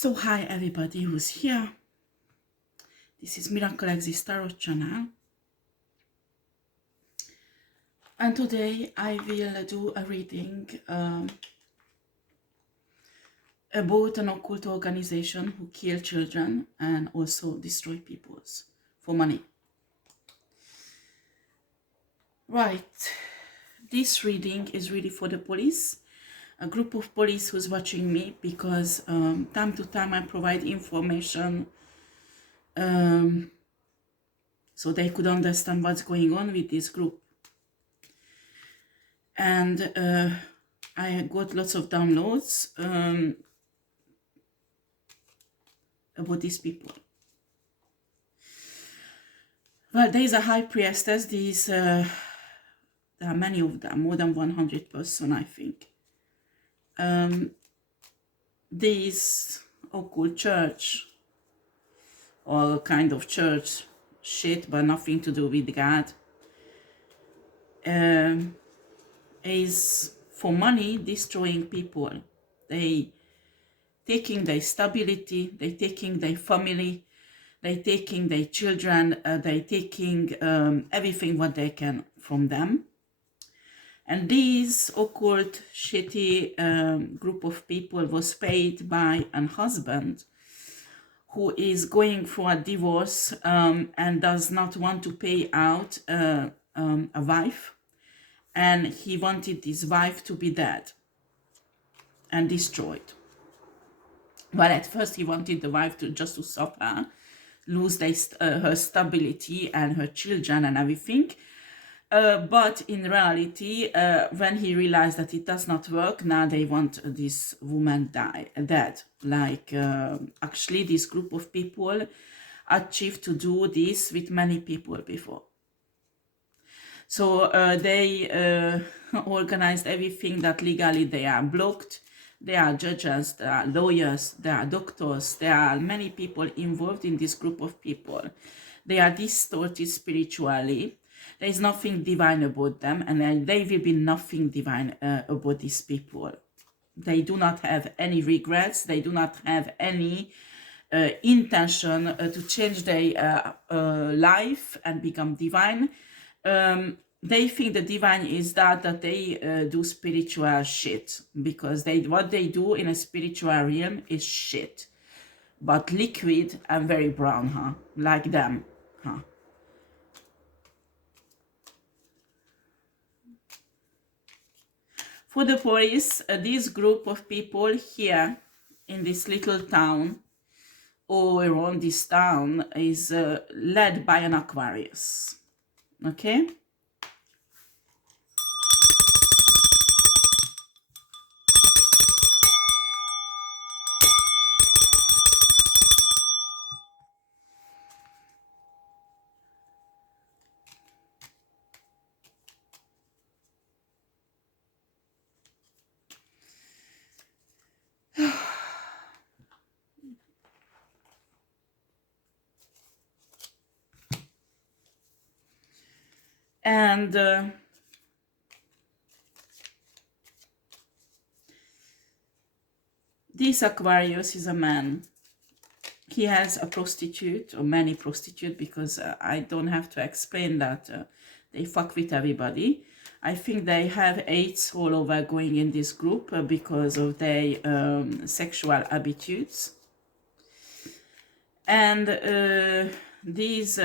So hi everybody who's here. This is Miraclexistetarot channel, and today I will do a reading about an occult organization who kill children and also destroy peoples for money. Right, this reading is really for the police, a group of police who's watching me, because time to time I provide information so they could understand what's going on with this group. And I got lots of downloads about these people. Well, there is a high priestess. There are many of them, more than 100 person, I think. This occult church, or kind of church shit, but nothing to do with God, is for money destroying people. They taking their stability, they taking their family, they taking their children, they taking everything what they can from them. And this occult shitty group of people was paid by a husband who is going for a divorce and does not want to pay out a wife, and he wanted this wife to be dead and destroyed. Well, at first he wanted the wife to just to suffer, lose her stability and her children and everything. But in reality, when he realized that it does not work, now they want this woman dead. Like, actually, this group of people achieved to do this with many people before. So they organized everything that legally they are blocked. There are judges, there are lawyers, there are doctors, there are many people involved in this group of people. They are distorted spiritually. There is nothing divine about them, and there will be nothing divine about these people. They do not have any regrets. They do not have any intention to change their life and become divine. They think the divine is that they do spiritual shit, because what they do in a spiritual realm is shit, but liquid and very brown, huh? Like them, huh? For the police, this group of people here in this little town or around this town is led by an Aquarius, okay? And this Aquarius is a man. He has a prostitute, or many prostitutes, because I don't have to explain that they fuck with everybody. I think they have AIDS all over going in this group because of their sexual habitudes. And these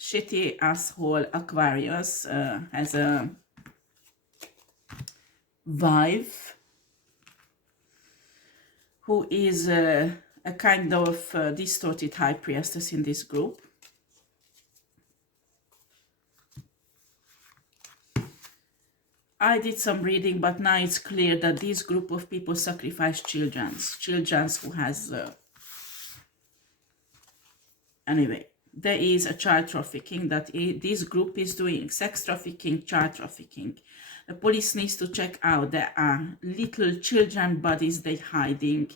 shitty asshole Aquarius has a wife who is a kind of distorted high priestess in this group. I did some reading, but now it's clear that this group of people sacrifice children who has anyway, there is a child trafficking that this group is doing, sex trafficking, child trafficking. The police needs to check out. There are little children bodies they hiding.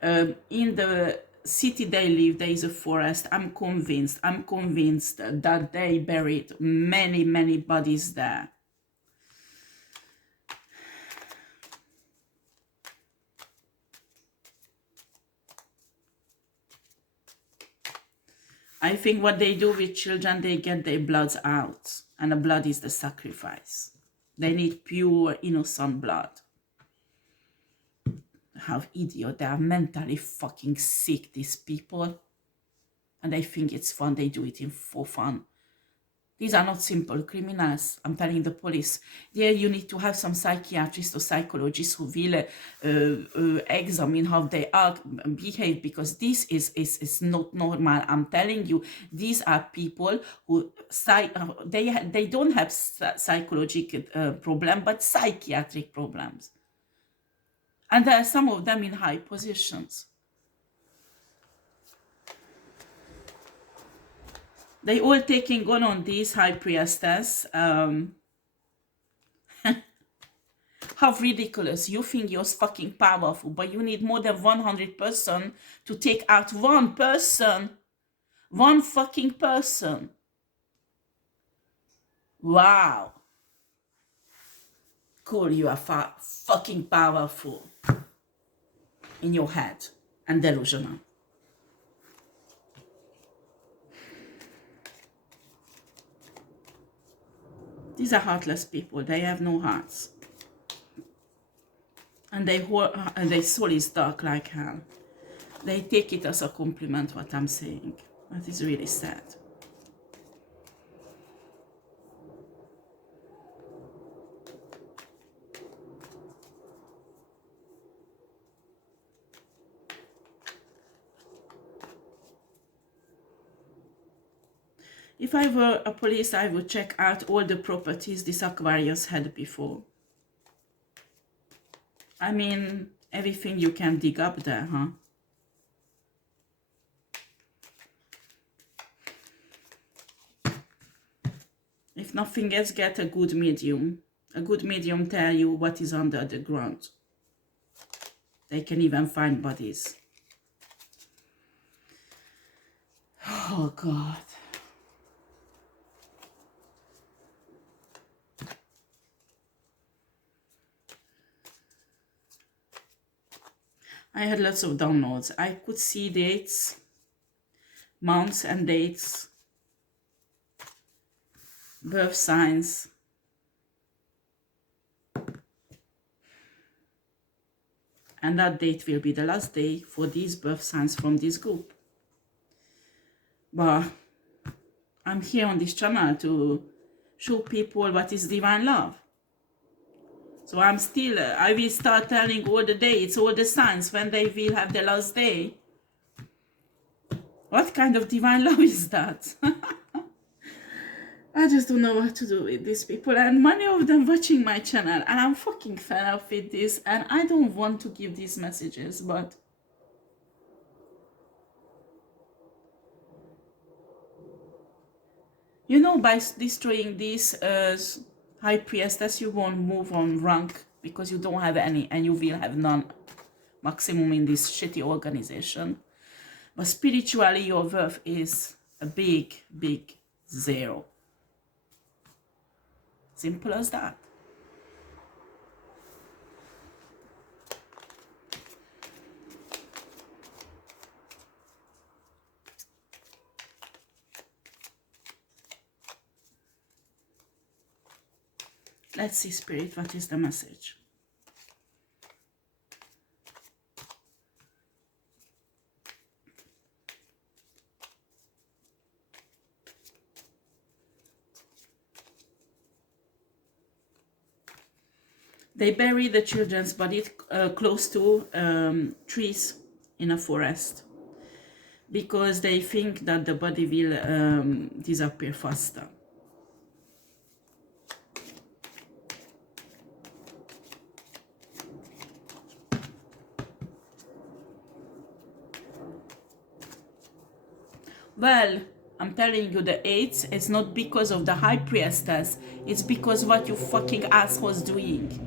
In the city they live, there is a forest. I'm convinced that they buried many bodies there. I think what they do with children, they get their bloods out. And the blood is the sacrifice. They need pure, innocent blood. How idiot. They are mentally fucking sick, these people. And they think it's fun. They do it for fun. These are not simple criminals. I'm telling the police. There you need to have some psychiatrists or psychologists who will examine how they behave, because this is not normal. I'm telling you, these are people who they don't have psychological problem, but psychiatric problems. And there are some of them in high positions. They all taking on these high priestess. How ridiculous. You think you're fucking powerful, but you need more than 100% to take out one person. One fucking person. Wow. Cool, you are fucking powerful. In your head. And delusional. These are heartless people. They have no hearts. And their soul is dark like hell. They take it as a compliment, what I'm saying. That is really sad. If I were a police, I would check out all the properties this Aquarius had before. I mean, everything you can dig up there, huh? If nothing else, get a good medium. A good medium tell you what is under the ground. They can even find bodies. Oh, God. I had lots of downloads. I could see dates, months and dates, birth signs. And that date will be the last day for these birth signs from this group. But I'm here on this channel to show people what is divine love. So I will start telling all the dates, all the signs when they will have the last day. What kind of divine love is that? I just don't know what to do with these people, and many of them watching my channel, and I'm fucking fed up with this, and I don't want to give these messages, but you know, by destroying these high priestess, you won't move on rank because you don't have any, and you will have none maximum in this shitty organization. But spiritually, your worth is a big, big 0. Simple as that. Let's see, Spirit, what is the message? They bury the children's body close to trees in a forest because they think that the body will disappear faster. Well, I'm telling you, the 8th, it's not because of the high priestess, it's because what you fucking assholes doing.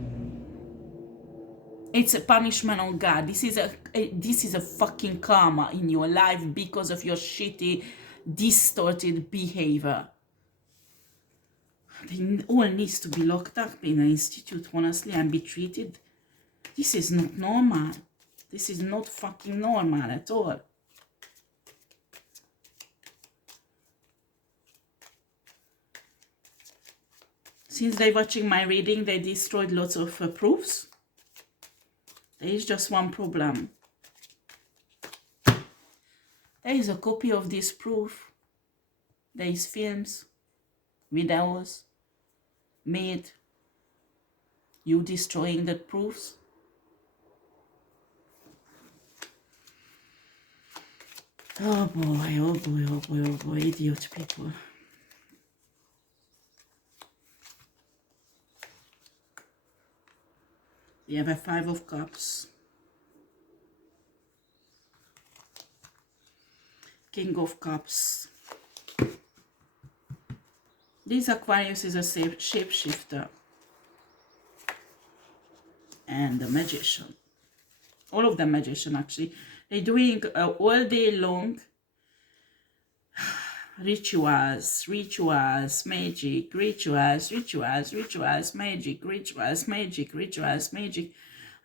It's a punishment on God. This is a fucking karma in your life because of your shitty, distorted behavior. They all needs to be locked up in an institute, honestly, and be treated. This is not normal. This is not fucking normal at all. Since they're watching my reading, they destroyed lots of proofs. There is just one problem. There is a copy of this proof. There is films, videos made. You destroying the proofs. Oh boy, oh boy, oh boy, oh boy, idiot people. We have a 5 of Cups. King of Cups. This Aquarius is a shapeshifter. And the Magician. All of them Magician, actually. They're doing all day long rituals, magic, magic.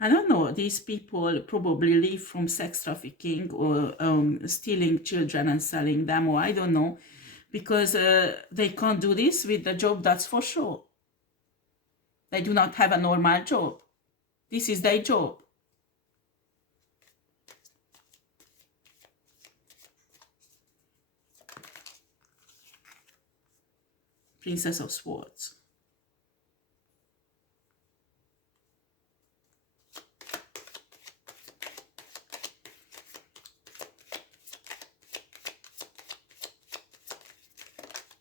I don't know, these people probably live from sex trafficking or stealing children and selling them, or I don't know, because they can't do this with the job, that's for sure. They do not have a normal job. This is their job. Princess of Swords.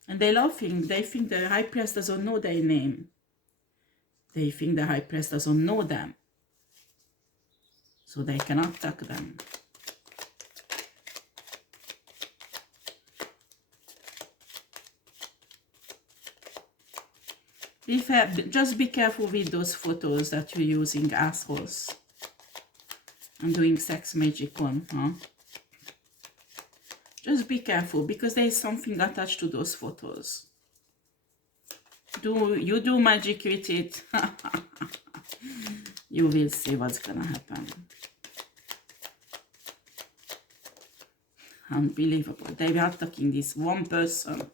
And they're laughing. They think the High Priest doesn't know their name. They think the High Priest doesn't know them. So they can attack them. Just be careful with those photos that you're using, assholes. I'm doing sex magic on, huh? Just be careful, because there is something attached to those photos. You do magic with it. You will see what's gonna happen. Unbelievable. They were attacking this one person.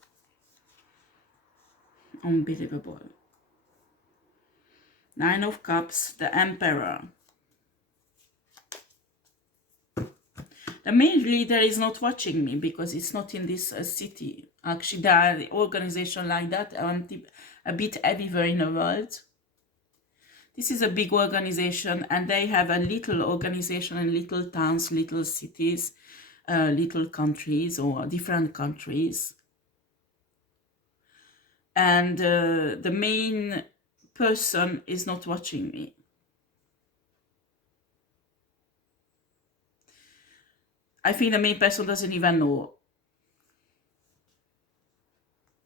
Unbelievable. 9 of Cups, the Emperor. The main leader is not watching me because it's not in this city. Actually, there are organizations like that, a bit everywhere in the world. This is a big organization, and they have a little organization in little towns, little cities, little countries, or different countries. And the main person is not watching me. I think the main person doesn't even know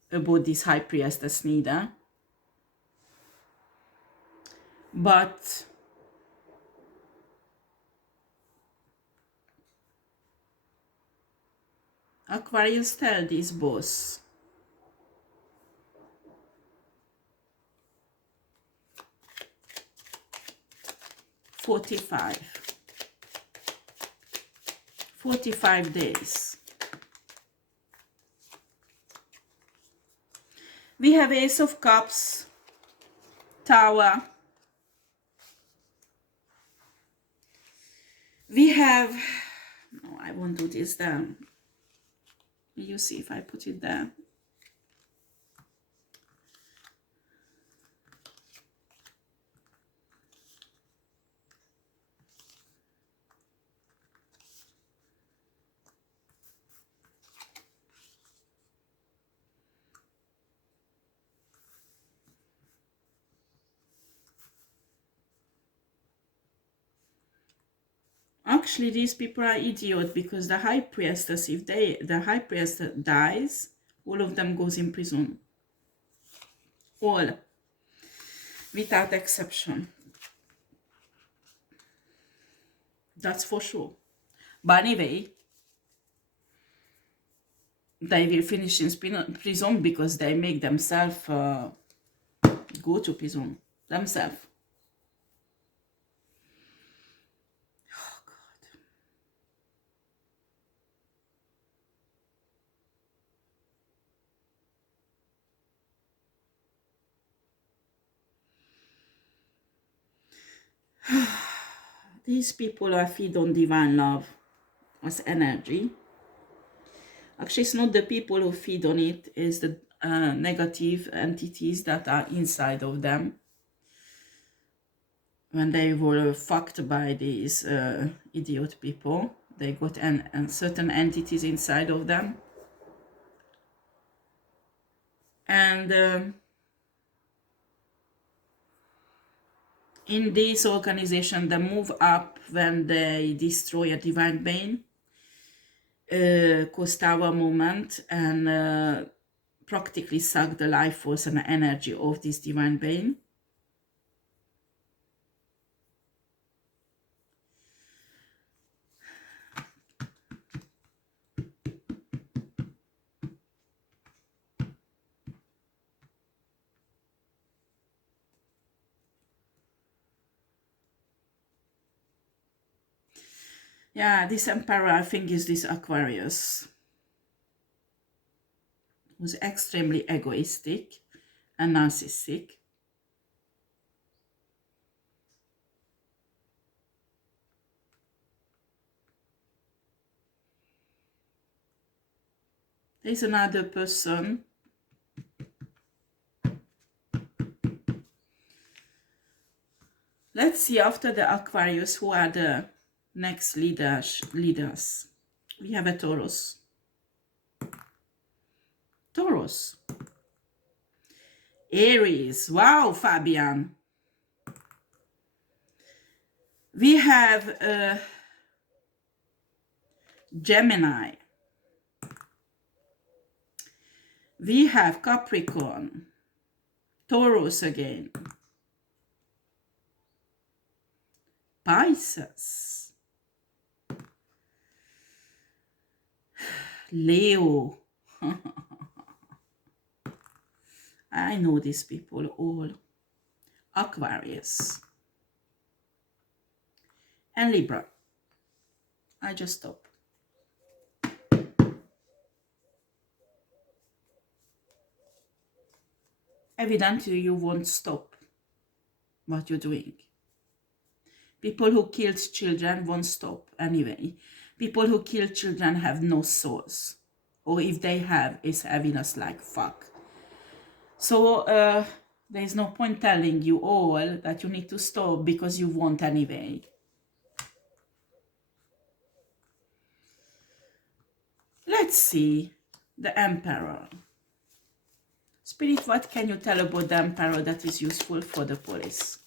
about this High Priestess neither. But Aquarius, tell this boss. "45 days. We have Ace of Cups, Tower. We have, no, I won't do this down. You see if I put it there. Actually, these people are idiots, because the High Priestess, if the High Priestess dies, all of them goes in prison. All. Without exception. That's for sure. But anyway, they will finish in prison because they make themselves go to prison themselves. Oh God. These people are feed on divine love as energy. Actually, it's not the people who feed on it, it's the negative entities that are inside of them. When they were fucked by these idiot people, they got certain entities inside of them. And in this organization, they move up when they destroy a divine being, cause tower movement, and practically suck the life force and energy of this divine being. Yeah, this emperor, I think, is this Aquarius, who's extremely egoistic and narcissistic. There's another person. Let's see after the Aquarius who are the next leaders. We have a Taurus. Taurus. Aries. Wow, Fabian. We have Gemini. We have Capricorn. Taurus again. Pisces. Leo. I know these people all. Aquarius. And Libra. I just stop. Evidently, you won't stop what you're doing. People who killed children won't stop anyway. People who kill children have no souls. Or if they have, it's having us like fuck. So there's no point telling you all that you need to stop because you won't anyway. Let's see the Emperor. Spirit, what can you tell about the Emperor that is useful for the police?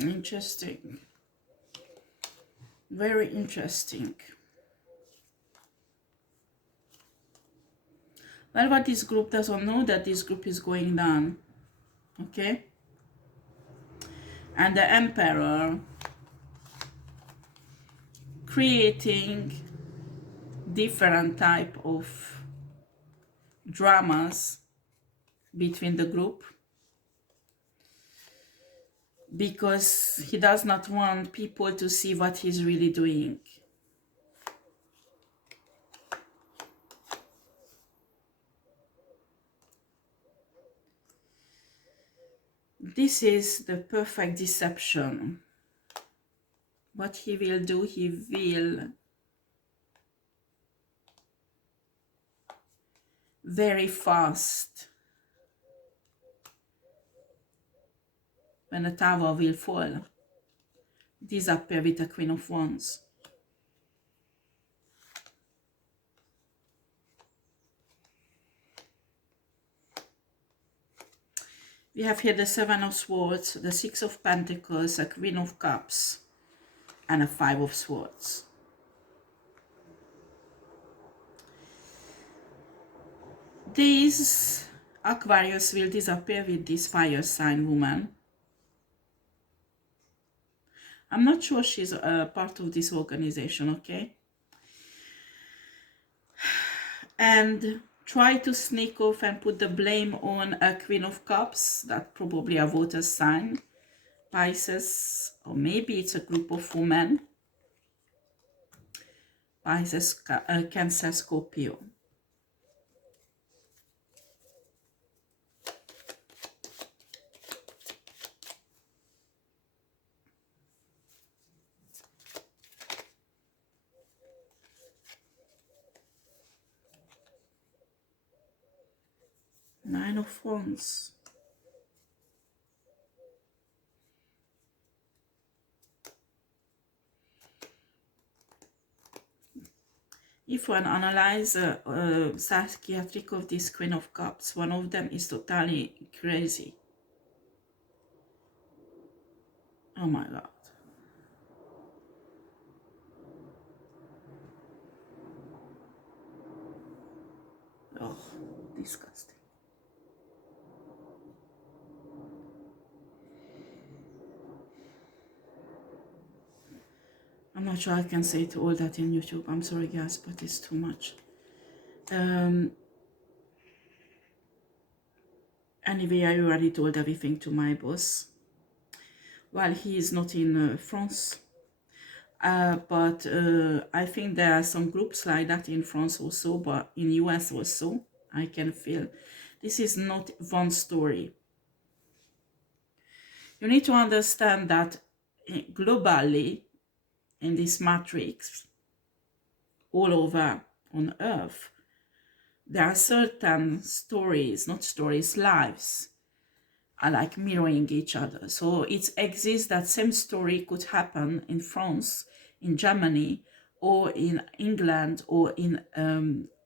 Interesting. Very interesting. Well, what this group doesn't know that this group is going down. Okay? And the Emperor creating different type of dramas between the group, because he does not want people to see what he's really doing. This is the perfect deception. What he will do, he will very fast, when the tower will fall, disappear with the Queen of Wands. We have here the Seven of Swords, the Six of Pentacles, a Queen of Cups, and a Five of Swords. This Aquarius will disappear with this fire sign woman. I'm not sure she's a part of this organization, okay? And try to sneak off and put the blame on a Queen of Cups, that probably a water sign, Pisces, or maybe it's a group of women, Pisces, Cancer, Scorpio. Nine of Wands. If one analyze psychiatric of this Queen of Cups, one of them is totally crazy. Oh my God. Oh, disgusting. I'm not sure I can say it all that in YouTube. I'm sorry guys, but it's too much. Anyway, I already told everything to my boss. Well, he is not in France. But I think there are some groups like that in France also, but in US also. I can feel this is not one story. You need to understand that globally, in this matrix, all over on Earth, there are certain stories, not stories, lives, are like mirroring each other. So it exists that same story could happen in France, in Germany, or in England, or in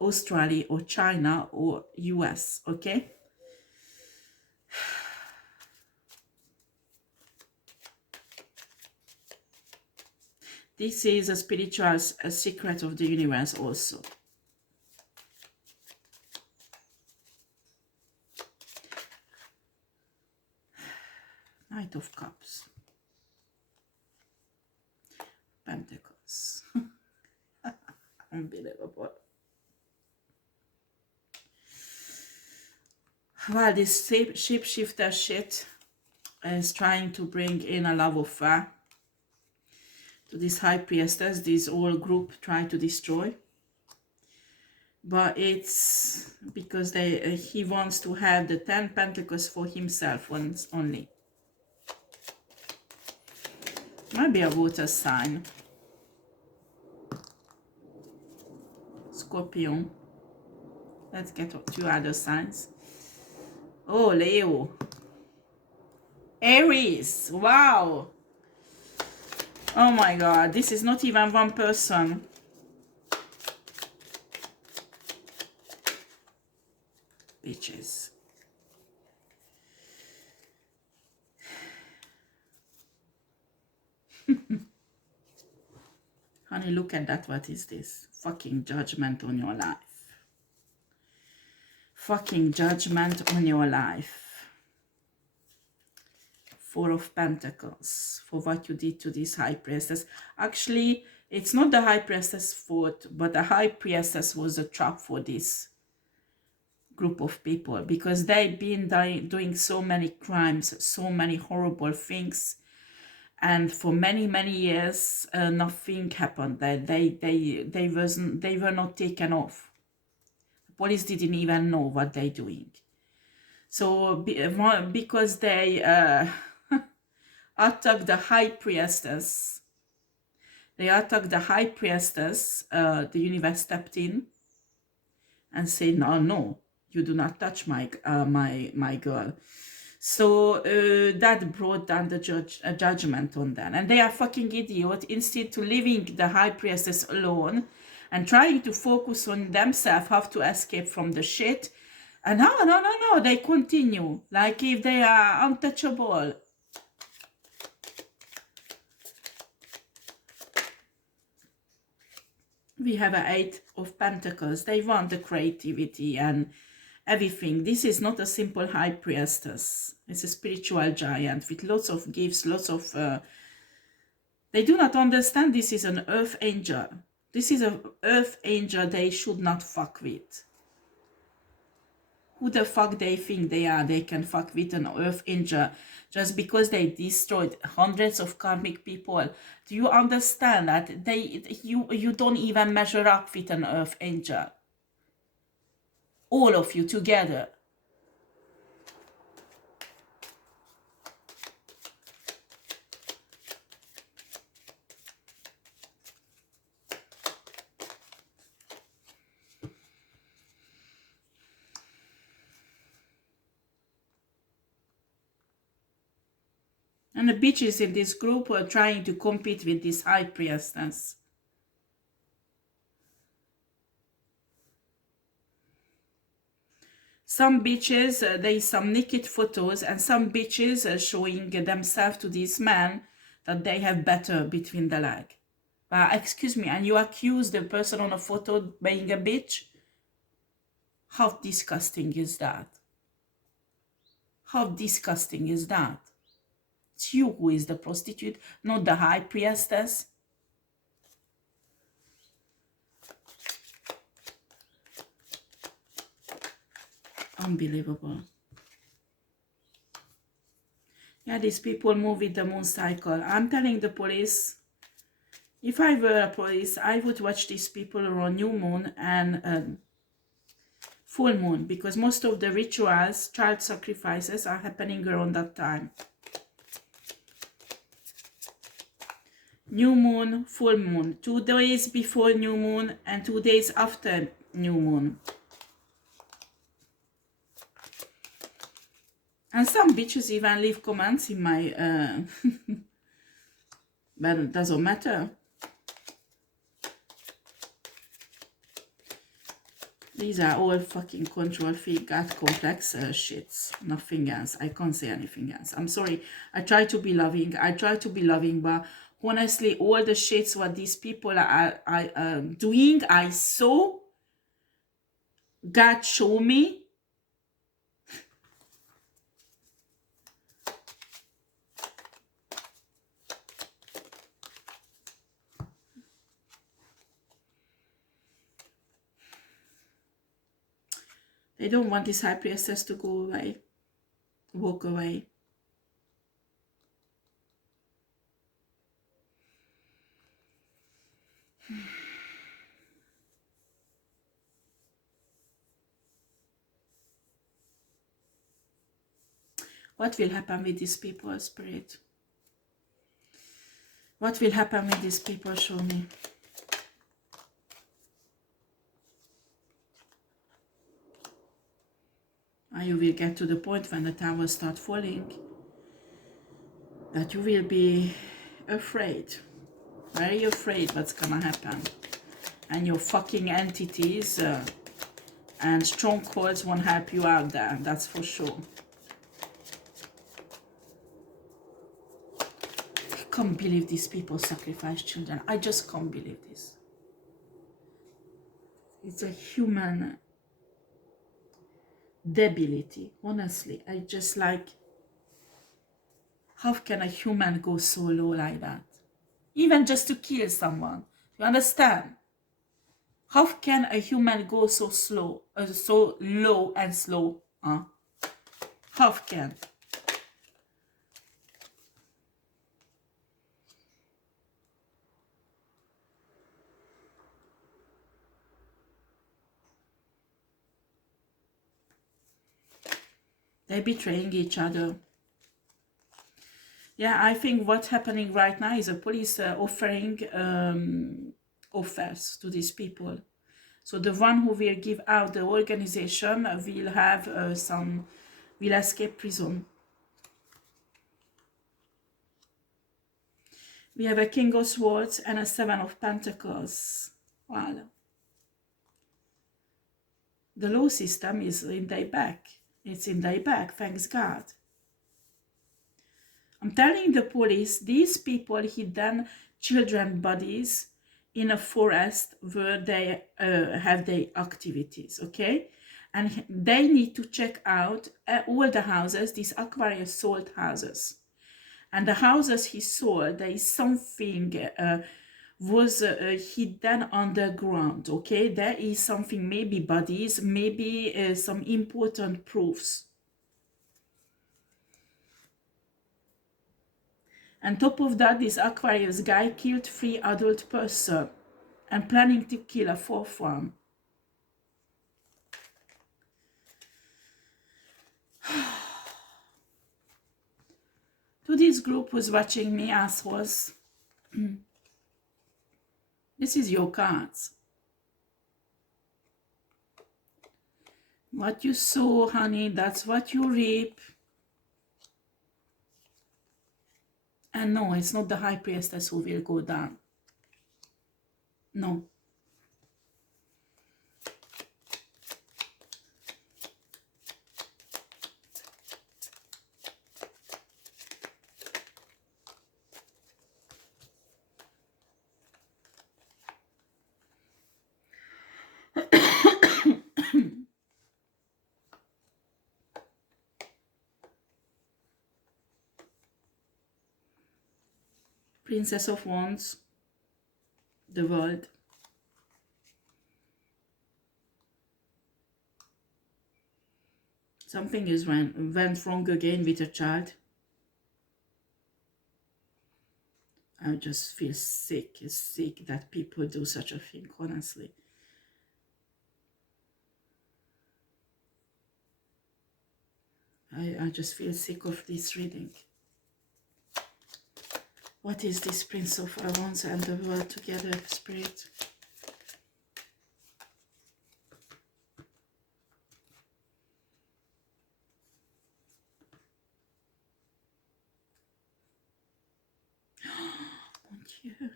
Australia, or China, or US, okay? This is a spiritual secret of the universe also. Knight of Cups. Pentacles. Unbelievable. Well, this shapeshifter shit is trying to bring in a love affair to this high priestess. This whole group try to destroy. But it's because he wants to have the 10 pentacles for himself once only. Might be a water sign. Scorpio. Let's get two other signs. Oh, Leo. Aries. Wow. Oh my God. This is not even one person. Bitches. Honey, look at that. What is this? Fucking judgment on your life. Fucking judgment on your life. Four of Pentacles. For what you did to this high priestess. Actually, it's not the high priestess' fault, but the high priestess was a trap for this group of people. Because they've been doing so many crimes, so many horrible things. And for many, many years, nothing happened. They were not taken off. The police didn't even know what they're doing. So because they attacked the high priestess, the universe stepped in and said, no, you do not touch my girl. So that brought down the judgment on them. And they are fucking idiot. Instead to leaving the high priestess alone and trying to focus on themselves, how to escape from the shit. And no, they continue. Like if they are untouchable. We have an 8 of Pentacles. They want the creativity and everything. This is not a simple high priestess. It's a spiritual giant with lots of gifts, lots of... they do not understand this is an earth angel. This is an earth angel they should not fuck with. Who the fuck they think they are? They can fuck with an earth angel just because they destroyed hundreds of karmic people. Do you understand that you don't even measure up with an earth angel? All of you together. And the bitches in this group are trying to compete with this high priestess. Some bitches, there is some naked photos, and some bitches are showing themselves to these men that they have better between the leg. Excuse me, and you accuse the person on a photo being a bitch? How disgusting is that? How disgusting is that? It's you who is the prostitute, not the high priestess. Unbelievable. Yeah, these people move with the moon cycle. I'm telling the police, if I were a police, I would watch these people around new moon and full moon, because most of the rituals, child sacrifices, are happening around that time. New moon, full moon, 2 days before new moon and 2 days after new moon. And some bitches even leave comments in my but it doesn't matter. These are all fucking control freak, God complex shits. Nothing else. I can't say anything else. I'm sorry. I try to be loving. But honestly, all the shits what these people are doing, I saw. God show me. They don't want this high priestess to go away. Walk away. What will happen with these people, Spirit? What will happen with these people? Show me. And you will get to the point when the towers start falling that you will be afraid. Very afraid what's gonna happen. And your fucking entities and strongholds won't help you out there. That's for sure. I can't believe these people sacrifice children. I just can't believe this. It's a human debility. Honestly, I just like, how can a human go so low like that? Even just to kill someone. You understand? How can a human go so slow, so low and slow? Huh? How can? They're betraying each other. Yeah, I think what's happening right now is the police offering offers to these people. So the one who will give out the organization will have will escape prison. We have a King of Swords and a 7 of Pentacles. Wow. The law system is in their back. It's in their back, thanks God. I'm telling the police, these people hidden children bodies in a forest where they have their activities, okay? and they need to check out all the houses. This Aquarius sold houses, and the houses he sold, there is something was hidden underground. Okay, there is something, maybe bodies, maybe some important proofs. On top of that, this Aquarius guy killed 3 adult persons and planning to kill a 4th one. To this group who's watching me, assholes, this is your cards. What you sow, honey, that's what you reap. And no, it's not the High Priestess who will go down. No. Princess of Wands, the World. Something is went wrong again with a child. I just feel sick that people do such a thing, honestly. I just feel sick of this reading. What is this Prince of Wands and the World together, Spirit? Mon Dieu.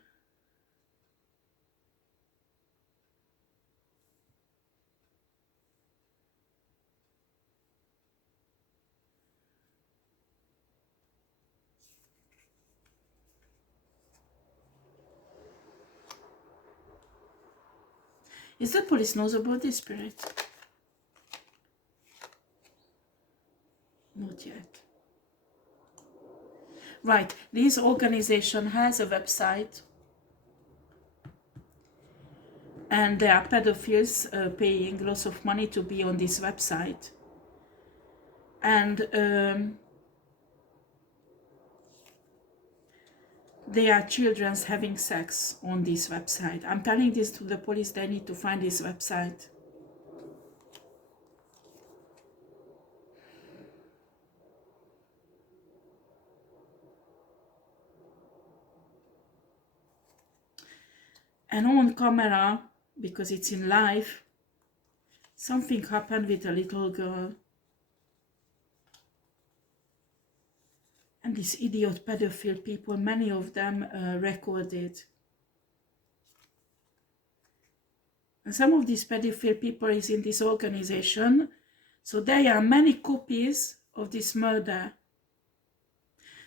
Is the police knows about this, Spirit? Not yet. Right, this organization has a website, and there are pedophiles paying lots of money to be on this website. And there are children having sex on this website. I'm telling this to the police, they need to find this website. And on camera, because it's in live, something happened with a little girl. And these idiot pedophile people, many of them recorded. And some of these pedophile people is in this organization. So there are many copies of this murder.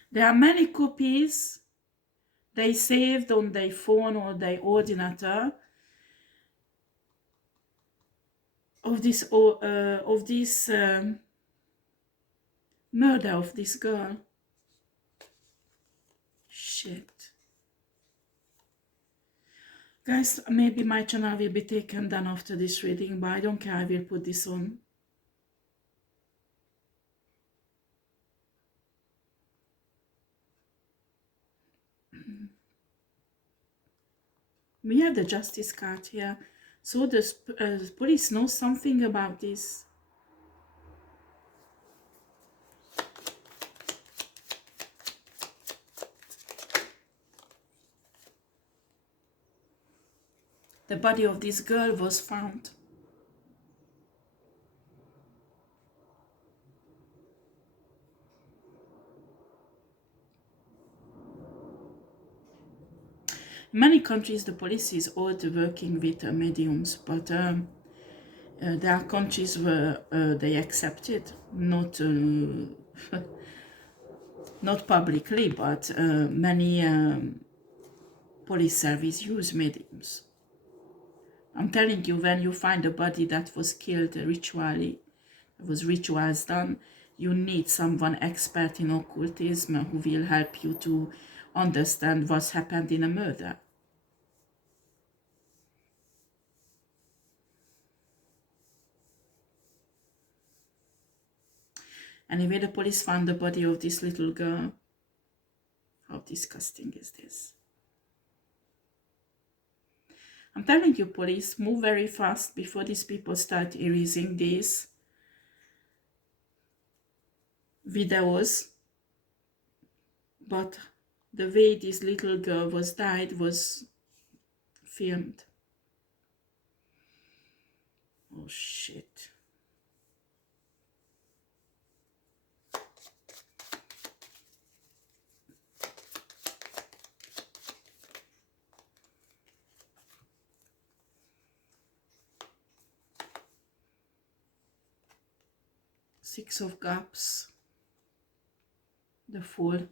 There are many copies they saved on their phone or their ordinator of this murder of this girl. Shit. Guys, maybe my channel will be taken down after this reading, but I don't care, I will put this on. We have the Justice card here. So the police knows something about this. The body of this girl was found. In many countries, the police is already working with mediums, but there are countries where they accept it, not not publicly, but many police service use mediums. I'm telling you, when you find a body that was killed ritually, there was rituals done, you need someone expert in occultism who will help you to understand what's happened in a murder. Anyway, the police found the body of this little girl. How disgusting is this? I'm telling you, police, move very fast before these people start erasing these videos. But the way this little girl was died was filmed. Oh shit. Six of Cups, the Fool,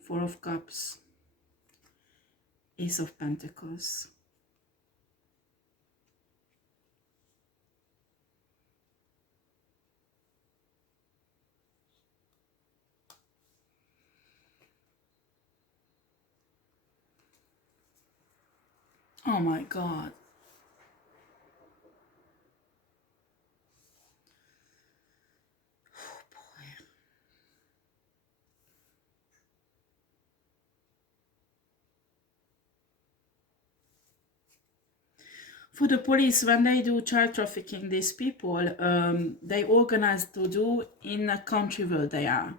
Four of Cups, Ace of Pentacles. Oh my God. Oh boy. For the police, when they do child trafficking, these people, they organize to do in a country where they are.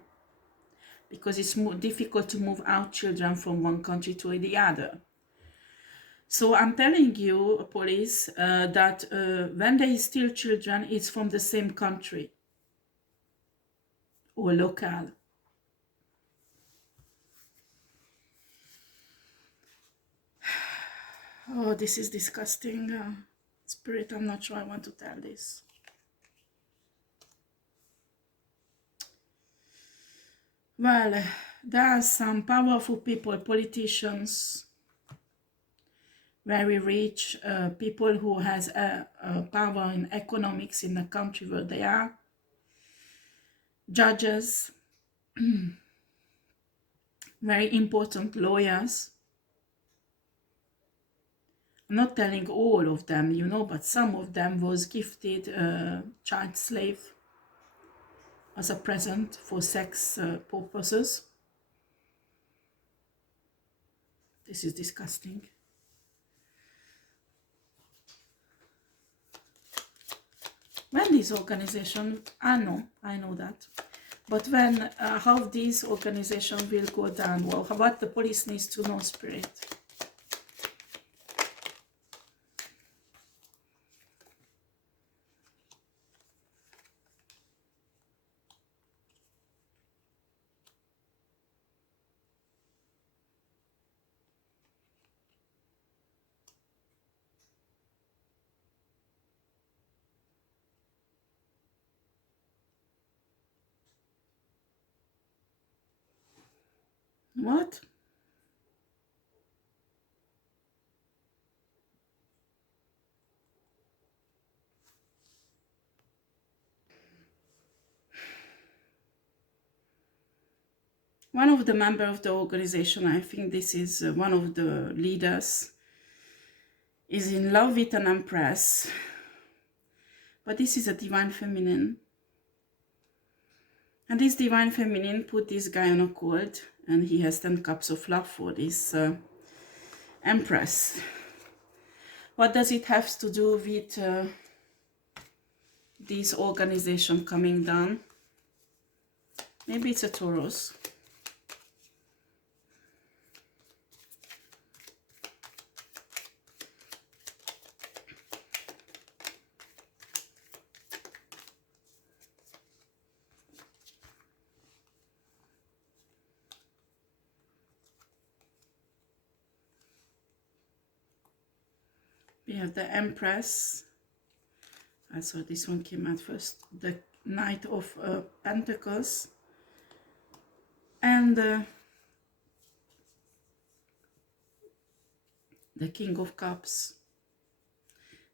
Because it's more difficult to move out children from one country to the other. So I'm telling you, police, that when they steal children, it's from the same country or local. Oh, this is disgusting. Spirit, I'm not sure I want to tell this. Well, there are some powerful people, politicians, very rich, people who has power in economics in the country where they are, judges, very important lawyers. I'm not telling all of them, you know, but some of them was gifted child slave as a present for sex purposes. This is disgusting. When this organization, I know that, but when, how this organization will go down, well, what the police needs to know, Spirit. What? One of the members of the organization, I think this is one of the leaders, is in love with an empress. But this is a divine feminine. And this divine feminine put this guy on a cord, and he has 10 cups of love for this empress. What does it have to do with this organization coming down? Maybe it's a Taurus. We have the Empress. So this one came out first. The Knight of Pentacles. And The King of Cups.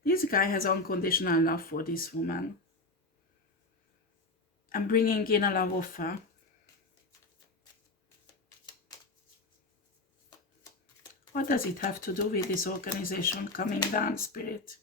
This guy has unconditional love for this woman. I'm bringing in a love offer. What does it have to do with this organization coming down, Spirit?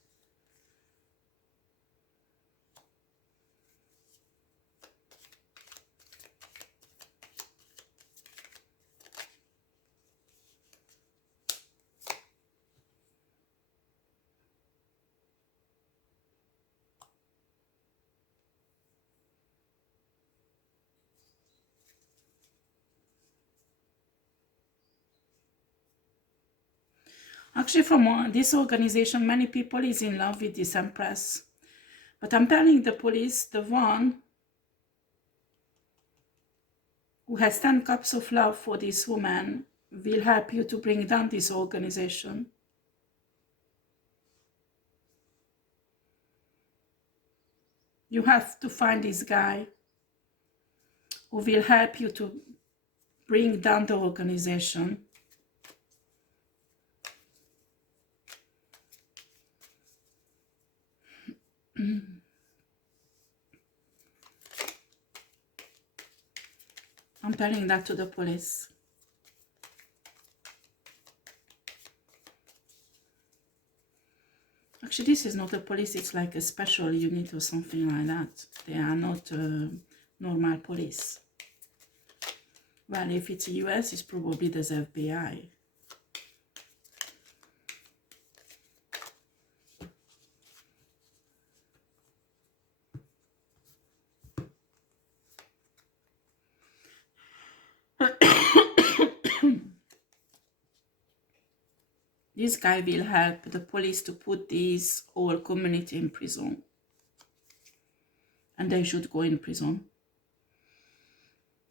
Actually, from this organization, many people is in love with this Empress. But I'm telling the police, the one who has 10 cups of love for this woman will help you to bring down this organization. You have to find this guy who will help you to bring down the organization. I'm telling that to the police. Actually, this is not a police, it's like a special unit or something like that. They are not normal police. Well, if it's US, it's probably the FBI. This guy will help the police to put this whole community in prison. And they should go in prison.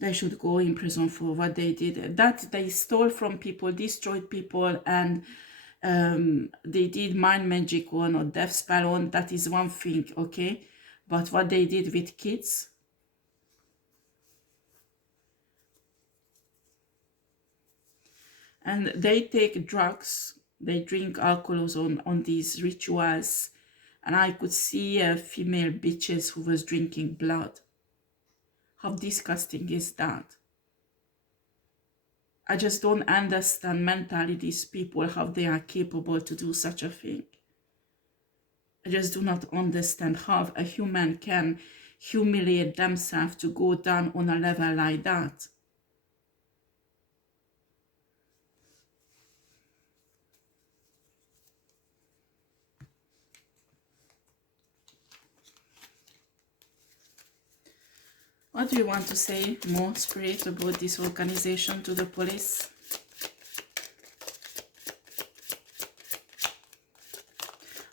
They should go in prison for what they did. That they stole from people, destroyed people, and they did mind magic on or death spell on. That is one thing, okay? But what they did with kids, and they take drugs, they drink alcohol on these rituals, and I could see female bitches who was drinking blood. How disgusting is that? I just don't understand mentally these people, how they are capable to do such a thing. I just do not understand how a human can humiliate themselves to go down on a level like that. What do you want to say more, Spirit, about this organization to the police?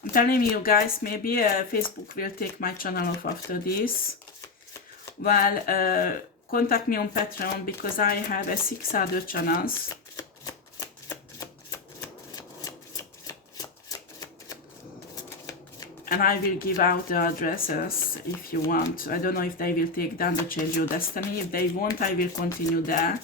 I'm telling you guys, maybe Facebook will take my channel off after this. Well, contact me on Patreon because I have 6 other channels. And I will give out the addresses if you want. I don't know if they will take down the Change Your Destiny. If they won't, I will continue there.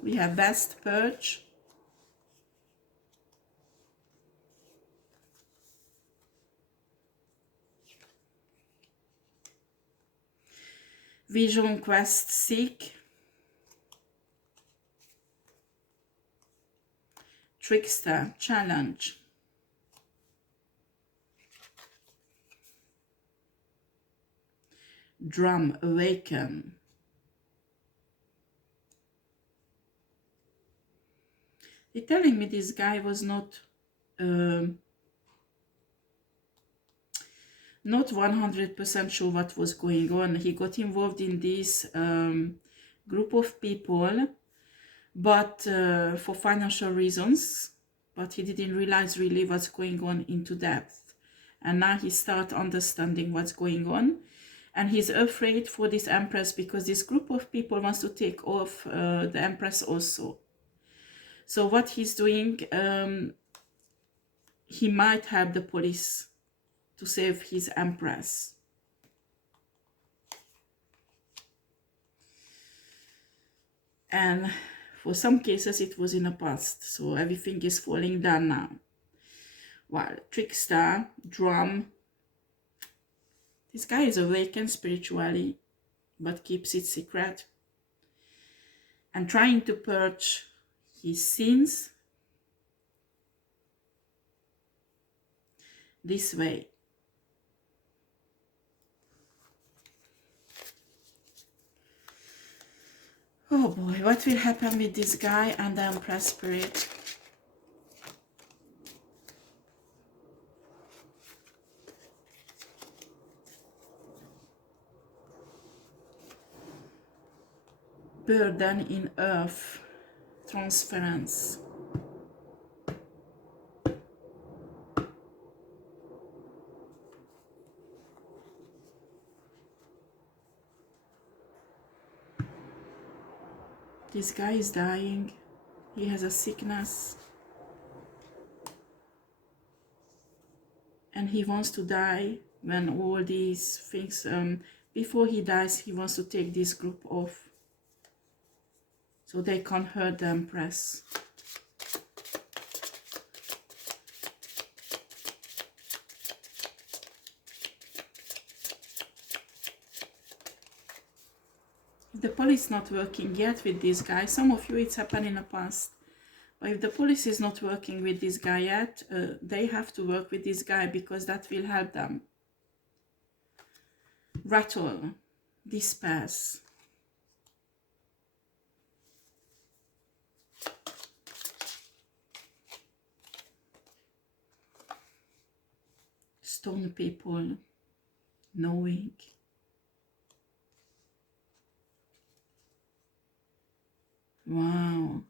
We have Best Purge. Vision Quest Seek. Trickster Challenge. Drum Awaken. They're telling me this guy was not 100% sure what was going on. He got involved in this group of people, but for financial reasons, but he didn't realize really what's going on into depth. And now he starts understanding what's going on. And he's afraid for this Empress because this group of people wants to take off the Empress also. So what he's doing, he might help the police to save his Empress. And for some cases it was in the past, so everything is falling down now. Well, trickster, drum. This guy is awakened spiritually, but keeps it secret. And trying to purge his sins this way. Oh boy, what will happen with this guy and the Empress Spirit? Burden in earth, transference. This guy is dying. He has a sickness. And he wants to die when all these things, before he dies, he wants to take this group off. So they can't hurt the Empress. The police is not working yet with this guy. Some of you it's happened in the past. But if the police is not working with this guy yet, they have to work with this guy because that will help them. Rattle, disperse. Stone people, knowing. Wow.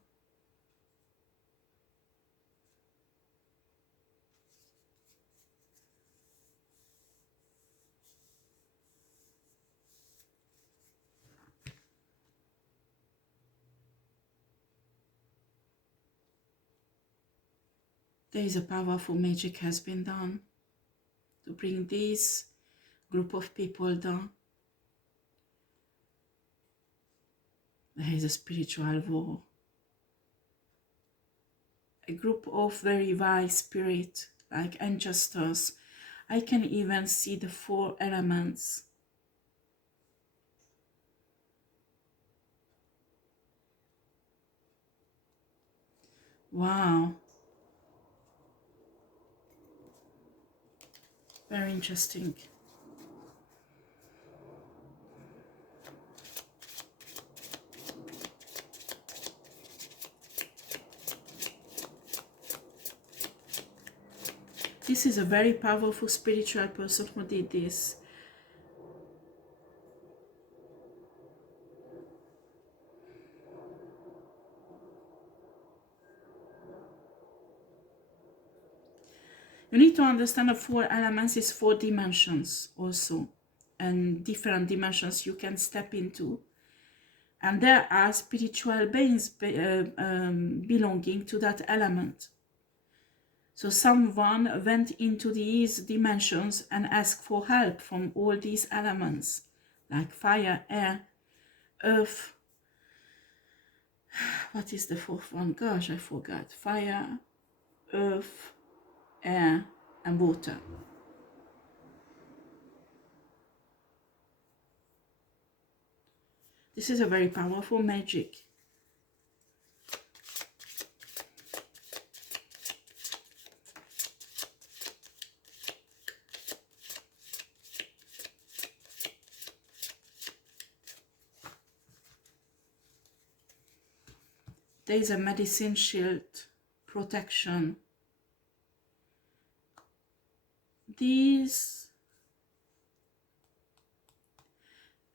There is a powerful magic has been done to bring this group of people down. There is a spiritual war. A group of very wise spirits, like ancestors. I can even see the 4 elements. Wow. Very interesting. This is a very powerful spiritual person who did this. You need to understand the 4 elements is 4 dimensions also, and different dimensions you can step into. And there are spiritual beings belonging to that element. So someone went into these dimensions and asked for help from all these elements, like fire, air, earth. What is the 4th one? Gosh, I forgot. Fire, earth, air, and water. This is a very powerful magic. There is a medicine shield, protection. This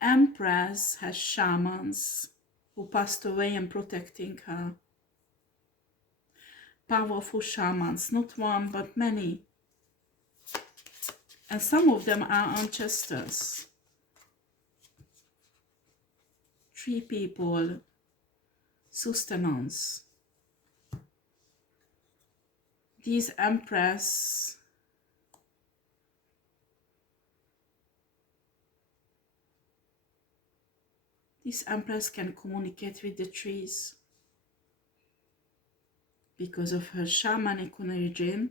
Empress has shamans who passed away and protecting her. Powerful shamans, not one but many. And some of them are ancestors. 3 people, sustenance. These Empress This Empress can communicate with the trees because of her shamanic origin.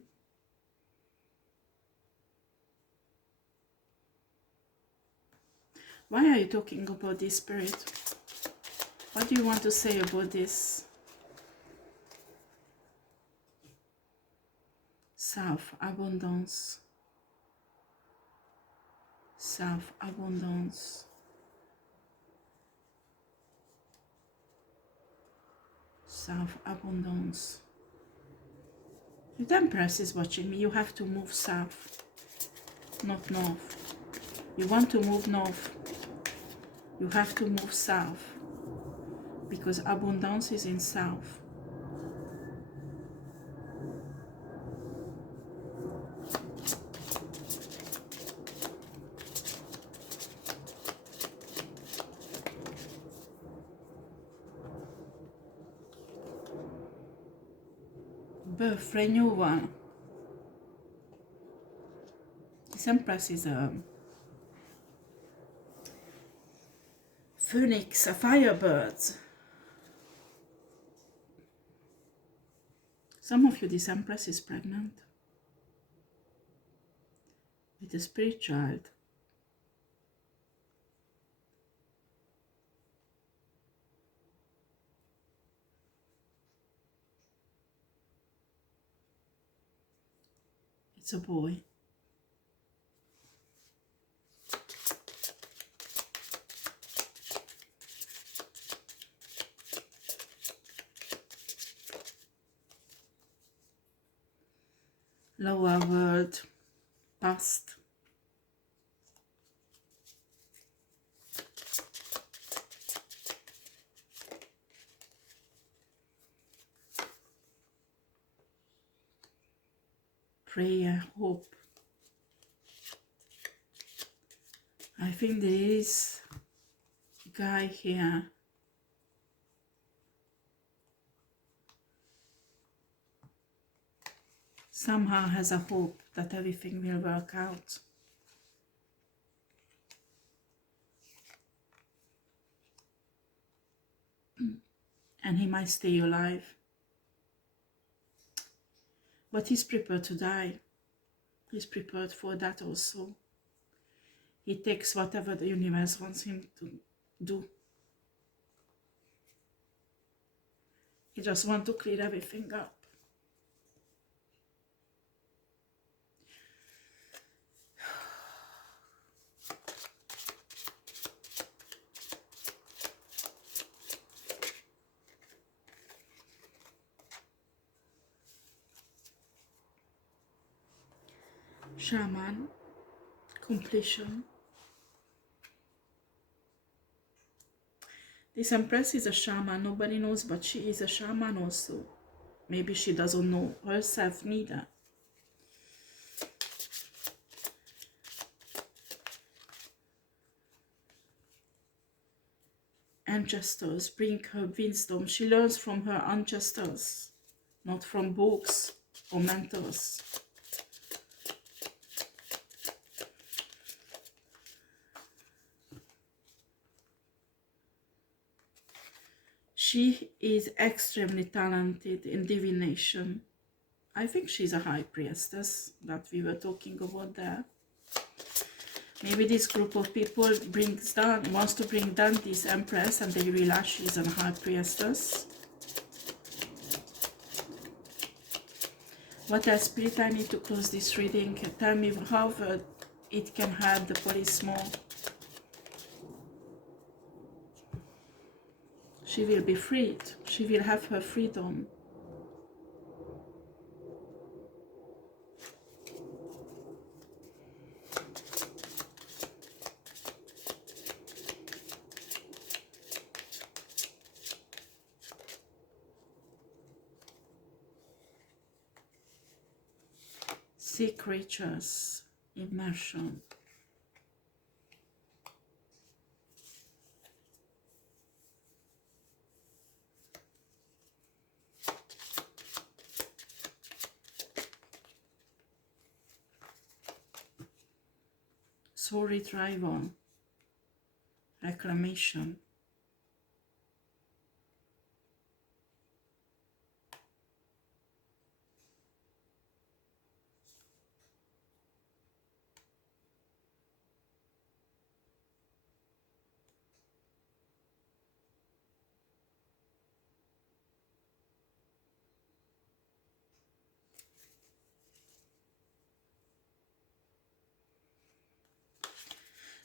Why are you talking about this, Spirit? What do you want to say about this? Self-abundance. Self-abundance. Self-abundance. The Empress is watching me. You have to move south, not north. You want to move north, you have to move south, because abundance is in south. Birth renewal. This Empress is a phoenix, a firebird. Some of you, this Empress is pregnant with a spirit child. It's a boy. Lower world, past. Prayer, hope. I think there is a guy here. Somehow has a hope that everything will work out. And he might stay alive. But he's prepared to die. He's prepared for that also. He takes whatever the universe wants him to do. He just wants to clear everything up. Shaman, completion. This Empress is a shaman, nobody knows, but she is a shaman also. Maybe she doesn't know herself neither. Ancestors bring her wisdom. She learns from her ancestors, not from books or mentors. She is extremely talented in divination. I think she's a high priestess that we were talking about there. Maybe this group of people wants to bring down this Empress and they realize she's a high priestess. What else, Spirit? I need to close this reading. Tell me how it can help the police more. She will be freed. She will have her freedom. Sea creatures, immersion. Soul retrieval, reclamation.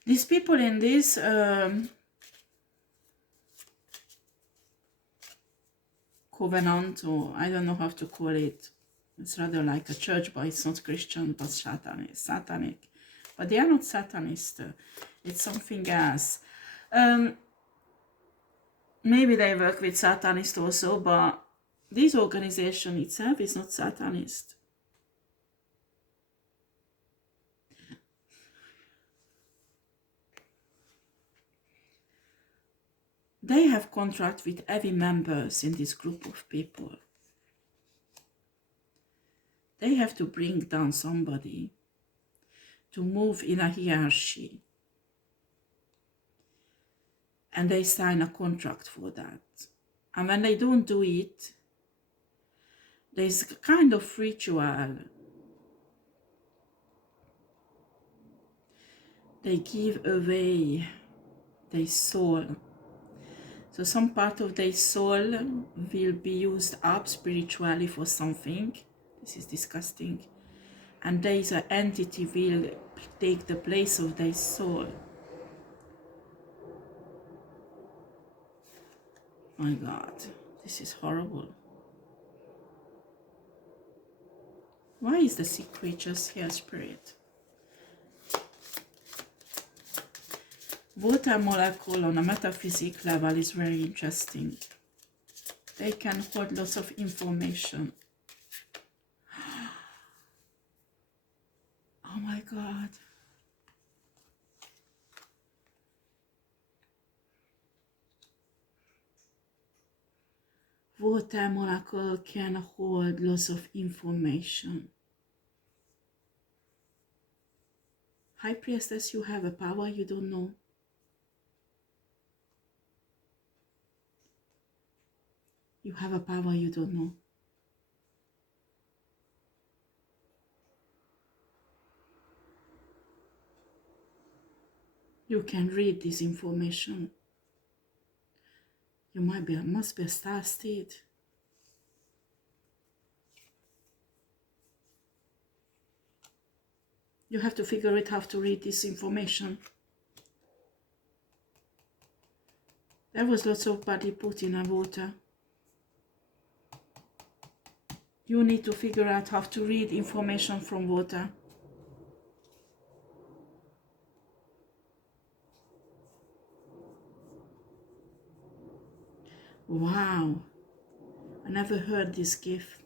These people in this covenant, or I don't know how to call it. It's rather like a church, but it's not Christian, but satanic. But they are not Satanist. It's something else. Maybe they work with Satanists also, but this organization itself is not Satanist. They have contract with every members in this group of people. They have to bring down somebody to move in a hierarchy. And they sign a contract for that. And when they don't do it, there's a kind of ritual. They give away their soul. So some part of their soul will be used up spiritually for something. This is disgusting. And there is an entity will take the place of their soul. My God, this is horrible. Why is the sea creatures here, Spirit? Water molecule on a metaphysic level is very interesting. They can hold lots of information. Oh my God. Water molecule can hold lots of information. High Priestess, you have a power you don't know. You have a power you don't know. You can read this information. You must be a star state. You have to figure it how to read this information. There was lots of body put in a water. You need to figure out how to read information from water. Wow, I never heard this gift.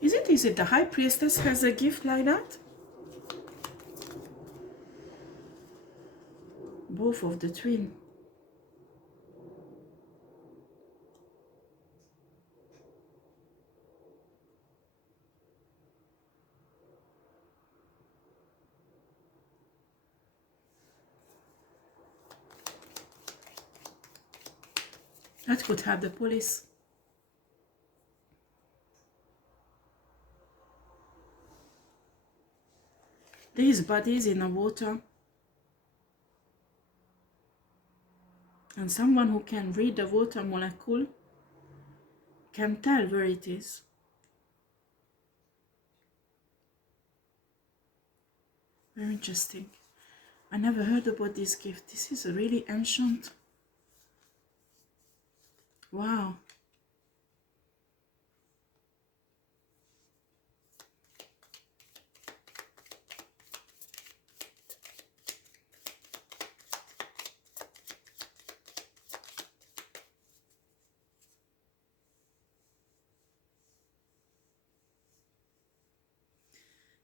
Is it the High Priestess has a gift like that? Both of the twin. That could have the police. These bodies in the water. And someone who can read the water molecule can tell where it is. Very interesting. I never heard about this gift. This is a really ancient. Wow.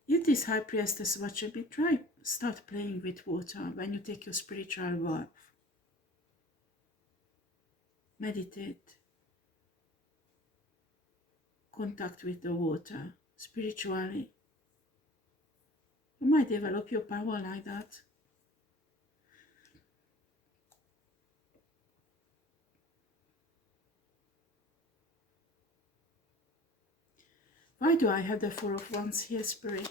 If this High Priestess watching me, start playing with water when you take your spiritual bath. Meditate. Contact with the water spiritually. You might develop your power like that. Why do I have the Four of Wands here, Spirit?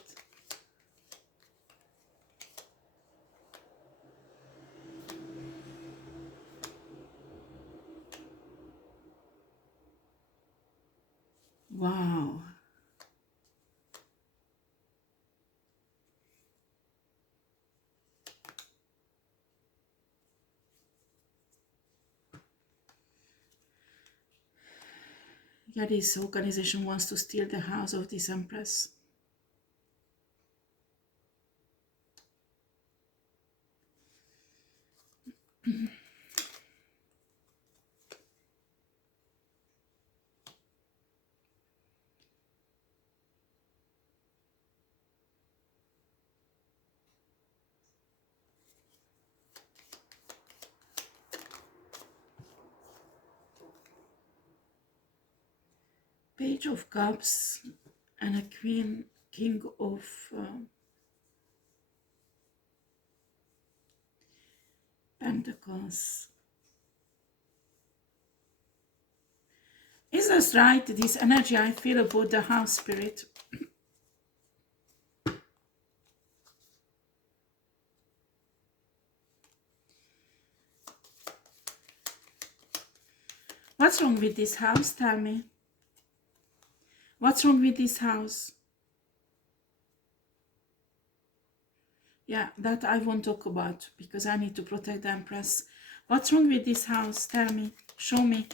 Wow. Yeah, this organization wants to steal the house of this Empress. Page of Cups and a Queen, King of Pentacles. Is this right? This energy I feel about the house spirit. What's wrong with this house? Tell me. What's wrong with this house? Yeah, that I won't talk about because I need to protect the Empress. What's wrong with this house? Tell me. Show me.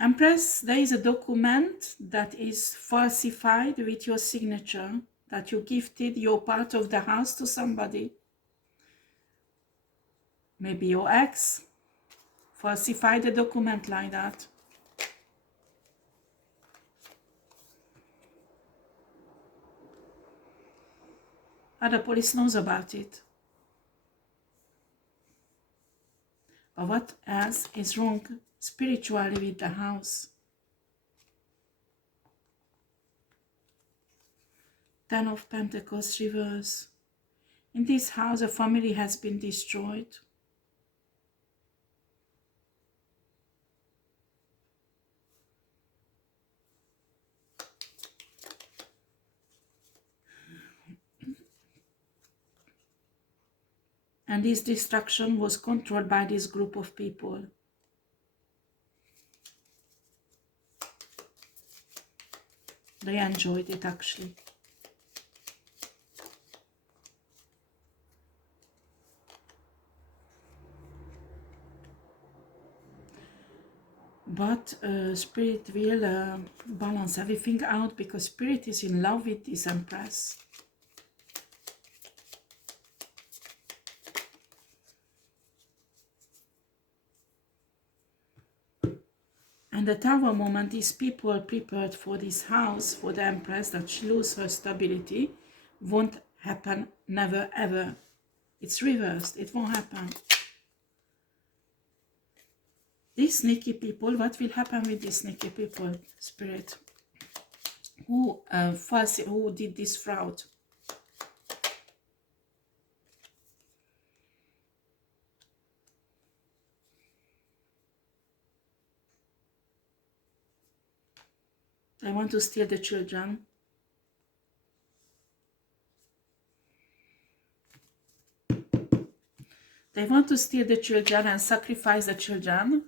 Empress, there is a document that is falsified with your signature, that you gifted your part of the house to somebody. Maybe your ex falsified a document like that. Other police knows about it. But what else is wrong spiritually with the house? Ten of Pentacles reverse. In this house, a family has been destroyed. And this destruction was controlled by this group of people. They enjoyed it actually. But Spirit will balance everything out because Spirit is in love with this Empress. And the Tower moment is people prepared for this house, for the Empress, that she lose her stability. Won't happen, never ever. It's reversed, it won't happen. These sneaky people, what will happen with these sneaky people, Spirit? Who did this fraud? They want to steal the children. They want to steal the children and sacrifice the children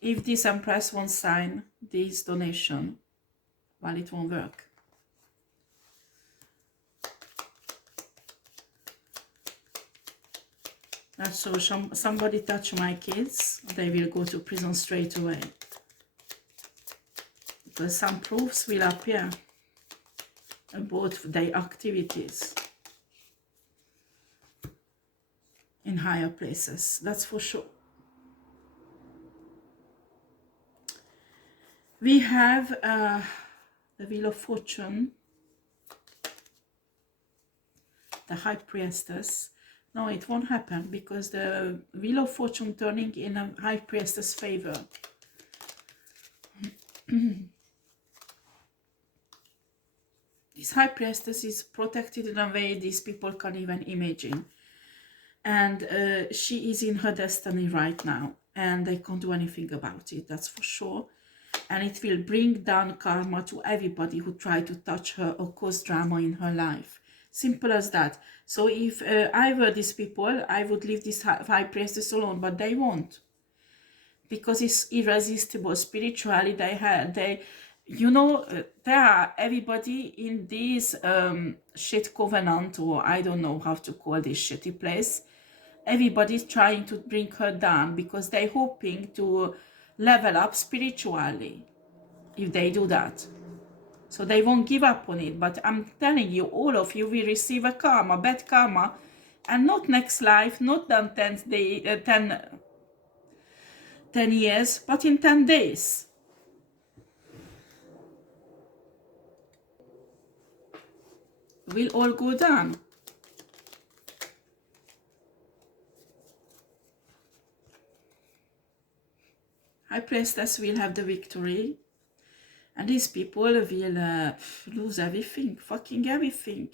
if this Empress won't sign this donation. Well, it won't work. That's so somebody touch my kids, they will go to prison straight away. Because some proofs will appear about their activities in higher places, that's for sure. We have the Wheel of Fortune, the High Priestess. No, it won't happen because the Wheel of Fortune turning in a High Priestess favor. This High Priestess is protected in a way these people can't even imagine. And she is in her destiny right now. And they can't do anything about it, that's for sure. And it will bring down karma to everybody who tried to touch her or cause drama in her life. Simple as that. So if I were these people, I would leave this High Priestess alone, but they won't. Because it's irresistible. Spiritually, you know, there are everybody in this shit covenant, or I don't know how to call this shitty place. Everybody's trying to bring her down because they're hoping to level up spiritually if they do that. So they won't give up on it. But I'm telling you, all of you will receive a karma, bad karma, and not next life, not done 10 years, but in 10 days. We'll all go down. High Priestess will have the victory. And these people will lose everything, fucking everything.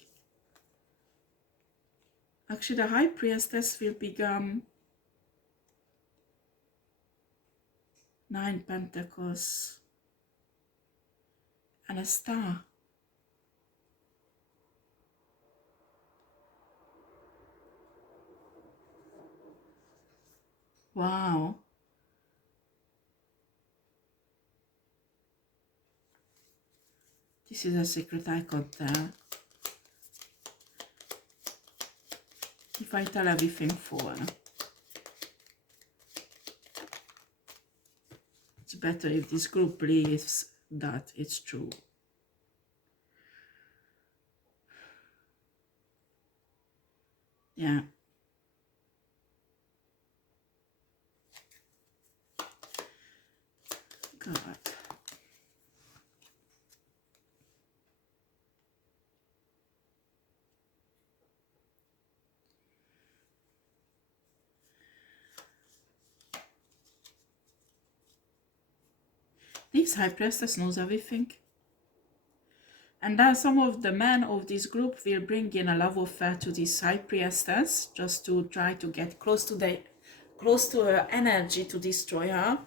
Actually, the High Priestess will become 9 Pentacles and a star. Wow. This is a secret I can't tell. If I tell everything for, it's better if this group believes that it's true. Yeah. God. This High Priestess knows everything. And then some of the men of this group will bring in a love affair to this High Priestess just to try to get close to her energy to destroy her.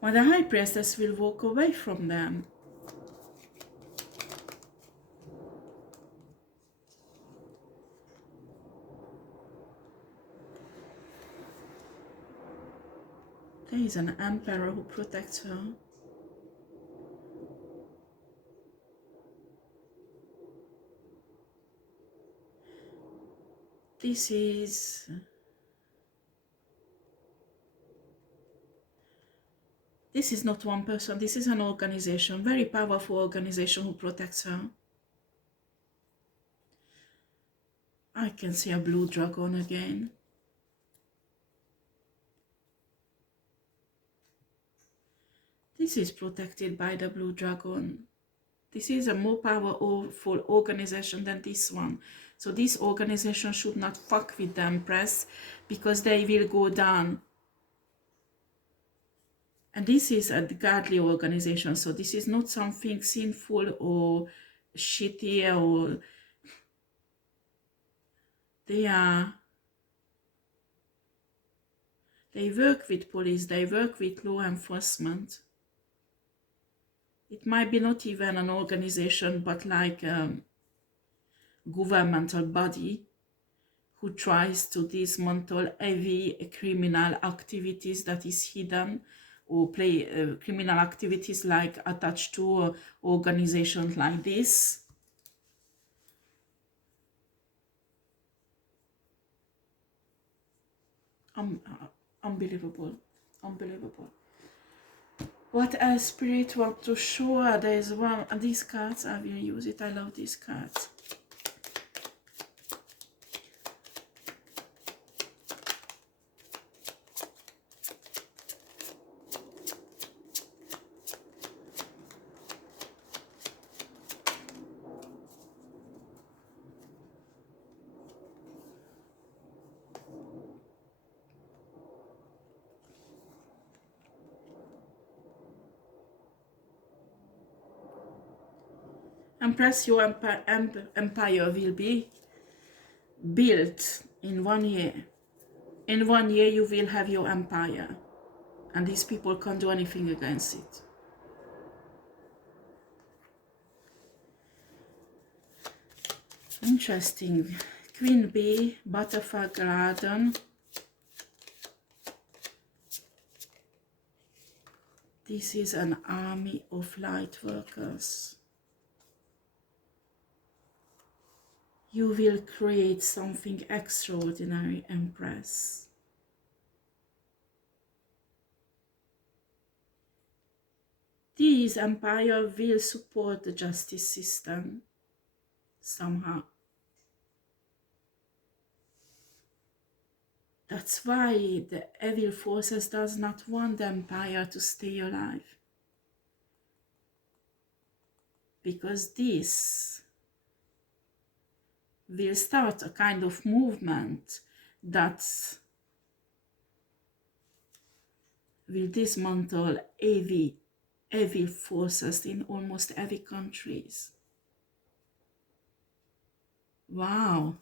But the High Priestess will walk away from them. There is an Emperor who protects her. This is not one person, this is an organization, very powerful organization who protects her. I can see a blue dragon again. This is protected by the blue dragon. This is a more powerful organization than this one. So this organization should not fuck with the Empress because they will go down. And this is a godly organization, so this is not something sinful or shitty, or they work with police, they work with law enforcement. It might be not even an organization, but like a governmental body who tries to dismantle every criminal activities that is hidden, or play criminal activities like attached to organizations like this. Unbelievable, unbelievable. What else Spirit want to show? There is one, and these cards, I will use it. I love these cards. Empress, your empire will be built in 1 year. In 1 year you will have your empire, and these people can't do anything against it. Interesting. Queen Bee, Butterfly Garden. This is an army of light workers. You will create something extraordinary, Empress. This empire will support the justice system somehow. That's why the evil forces does not want the empire to stay alive. Because this will start a kind of movement that will dismantle evil forces in almost every countries. Wow.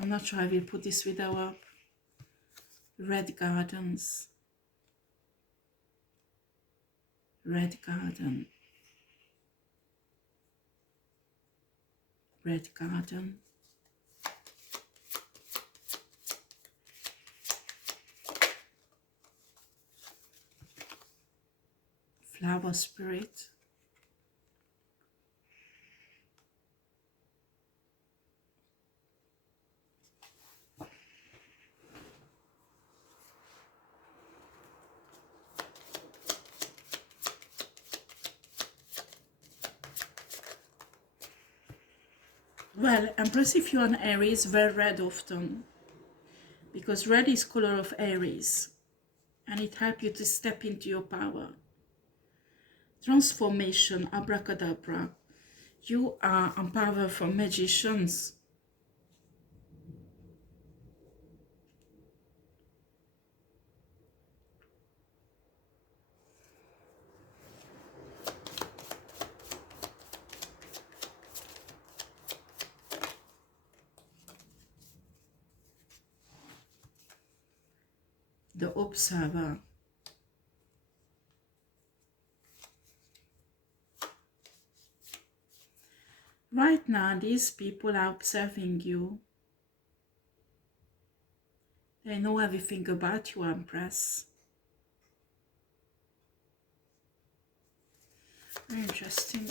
I'm not sure I will put this with our red gardens. Red garden. Red garden. Flower spirit. Well, Empress, if you're an Aries, wear red often. Because red is color of Aries. And it helps you to step into your power. Transformation, abracadabra. You are a powerful magicians. The observer. Right now, these people are observing you. They know everything about you, Empress. Very interesting.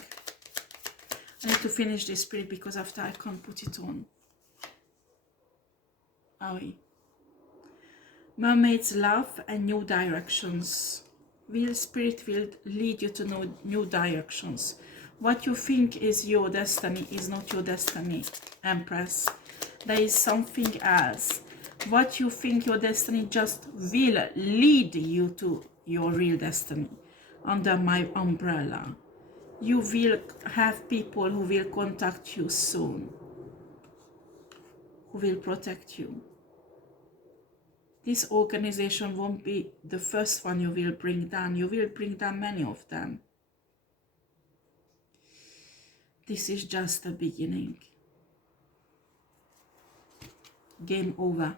I need to finish this spirit because after I can't put it on. Owie. Mermaids love and new directions. Spirit will lead you to new directions. What you think is your destiny is not your destiny, Empress. There is something else. What you think your destiny just will lead you to your real destiny under my umbrella. You will have people who will contact you soon, who will protect you. This organization won't be the first one you will bring down. You will bring down many of them. This is just the beginning. Game over.